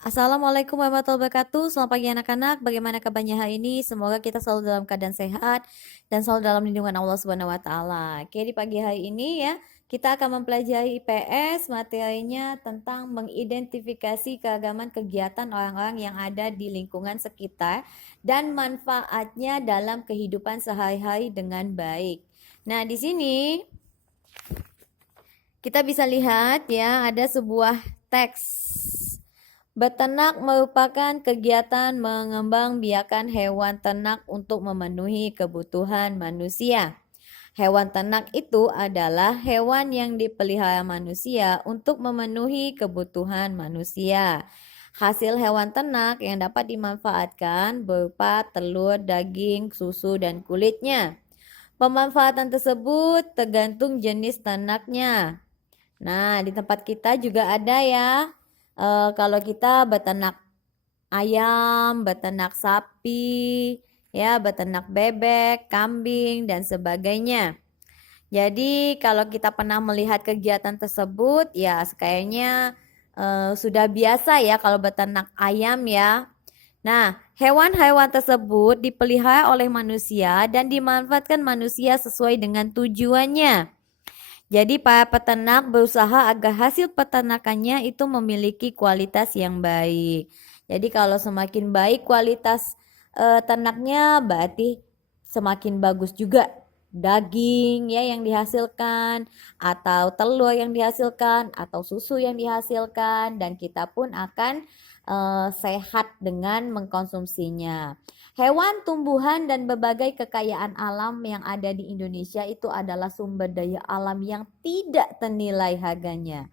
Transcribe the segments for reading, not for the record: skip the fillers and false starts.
Assalamualaikum warahmatullahi wabarakatuh. Selamat pagi anak-anak. Bagaimana kabarnya hari ini? Semoga kita selalu dalam keadaan sehat dan selalu dalam lindungan Allah Subhanahu wa taala. Oke, di pagi hari ini ya, kita akan mempelajari IPS, materinya tentang mengidentifikasi keagamaan kegiatan orang-orang yang ada di lingkungan sekitar dan manfaatnya dalam kehidupan sehari-hari dengan baik. Nah, di sini kita bisa lihat ya, ada sebuah teks. Beternak merupakan kegiatan mengembangbiakan hewan ternak untuk memenuhi kebutuhan manusia. Hewan ternak itu adalah hewan yang dipelihara manusia untuk memenuhi kebutuhan manusia. Hasil hewan ternak yang dapat dimanfaatkan berupa telur, daging, susu, dan kulitnya. Pemanfaatan tersebut tergantung jenis ternaknya. Nah, di tempat kita juga ada ya. Kalau kita beternak ayam, beternak sapi, ya, beternak bebek, kambing, dan sebagainya. Jadi kalau kita pernah melihat kegiatan tersebut, ya kayaknya sudah biasa ya kalau beternak ayam ya. Nah, hewan-hewan tersebut dipelihara oleh manusia dan dimanfaatkan manusia sesuai dengan tujuannya. Jadi para peternak berusaha agar hasil peternakannya itu memiliki kualitas yang baik. Jadi kalau semakin baik kualitas ternaknya, berarti semakin bagus juga daging ya yang dihasilkan, atau telur yang dihasilkan, atau susu yang dihasilkan, dan kita pun akan sehat dengan mengkonsumsinya. Hewan, tumbuhan, dan berbagai kekayaan alam yang ada di Indonesia itu adalah sumber daya alam yang tidak ternilai harganya.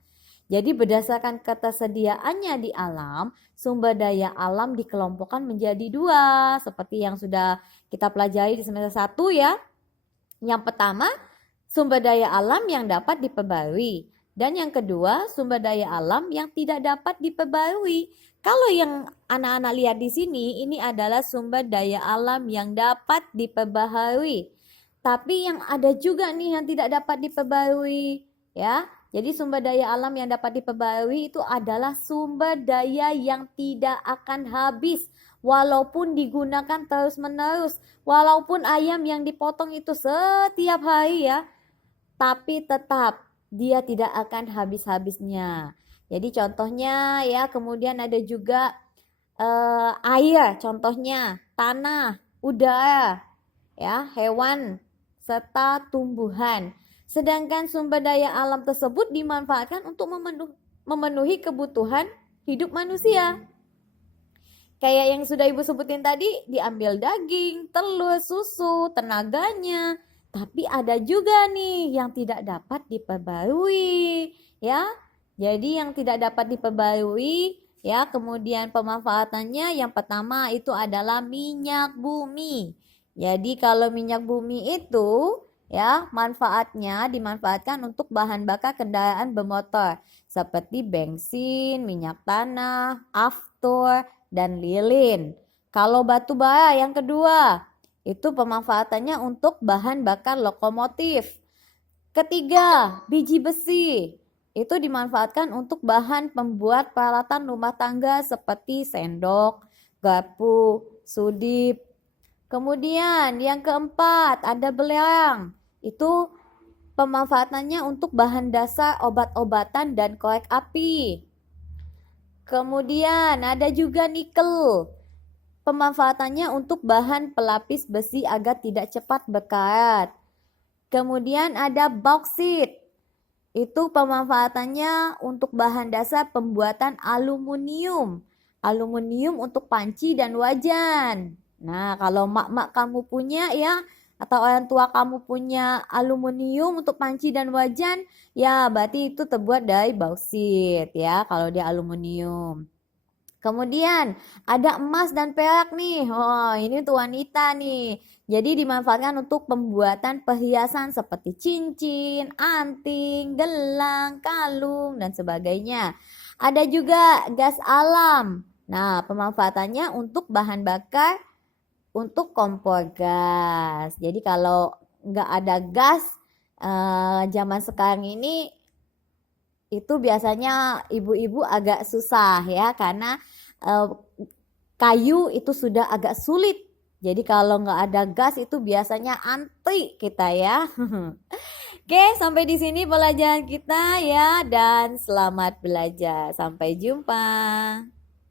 Jadi berdasarkan ketersediaannya di alam, sumber daya alam dikelompokkan menjadi dua, seperti yang sudah kita pelajari di semester 1 ya. Yang pertama, sumber daya alam yang dapat diperbarui. Dan yang kedua, sumber daya alam yang tidak dapat diperbarui. Kalau yang anak-anak lihat di sini, ini adalah sumber daya alam yang dapat diperbaharui. Tapi yang ada juga nih yang tidak dapat diperbarui, ya. Jadi sumber daya alam yang dapat diperbarui itu adalah sumber daya yang tidak akan habis walaupun digunakan terus-menerus. Walaupun ayam yang dipotong itu setiap hari ya, tapi tetap dia tidak akan habis-habisnya. Jadi contohnya ya, kemudian ada juga air, contohnya tanah, udara, ya, hewan serta tumbuhan. Sedangkan sumber daya alam tersebut dimanfaatkan untuk memenuhi kebutuhan hidup manusia. Kayak yang sudah Ibu sebutin tadi, diambil daging, telur, susu, tenaganya. Tapi ada juga nih yang tidak dapat diperbarui, ya. Jadi yang tidak dapat diperbarui, ya, kemudian pemanfaatannya yang pertama itu adalah minyak bumi. Jadi kalau minyak bumi itu, ya, manfaatnya dimanfaatkan untuk bahan bakar kendaraan bermotor seperti bensin, minyak tanah, aftur, dan lilin. Kalau batu bara yang kedua, itu pemanfaatannya untuk bahan bakar lokomotif. Ketiga, biji besi. Itu dimanfaatkan untuk bahan pembuat peralatan rumah tangga seperti sendok, garpu, sudip. Kemudian yang keempat, ada belerang. Itu pemanfaatannya untuk bahan dasar obat-obatan dan korek api. Kemudian ada juga nikel. Pemanfaatannya untuk bahan pelapis besi agar tidak cepat berkarat. Kemudian ada bauksit. Itu pemanfaatannya untuk bahan dasar pembuatan aluminium. Aluminium untuk panci dan wajan. Nah, kalau mak-mak kamu punya ya, atau orang tua kamu punya aluminium untuk panci dan wajan, ya berarti itu terbuat dari bauksit ya, kalau dia aluminium. Kemudian ada emas dan perak nih. Oh, ini untuk wanita nih. Jadi dimanfaatkan untuk pembuatan perhiasan seperti cincin, anting, gelang, kalung, dan sebagainya. Ada juga gas alam. Nah, pemanfaatannya untuk bahan bakar untuk kompor gas. Jadi kalau nggak ada gas zaman sekarang ini itu biasanya ibu-ibu agak susah ya, karena kayu itu sudah agak sulit. Jadi kalau nggak ada gas itu biasanya anti kita ya. Oke, sampai di sini pelajaran kita ya, dan selamat belajar. Sampai jumpa.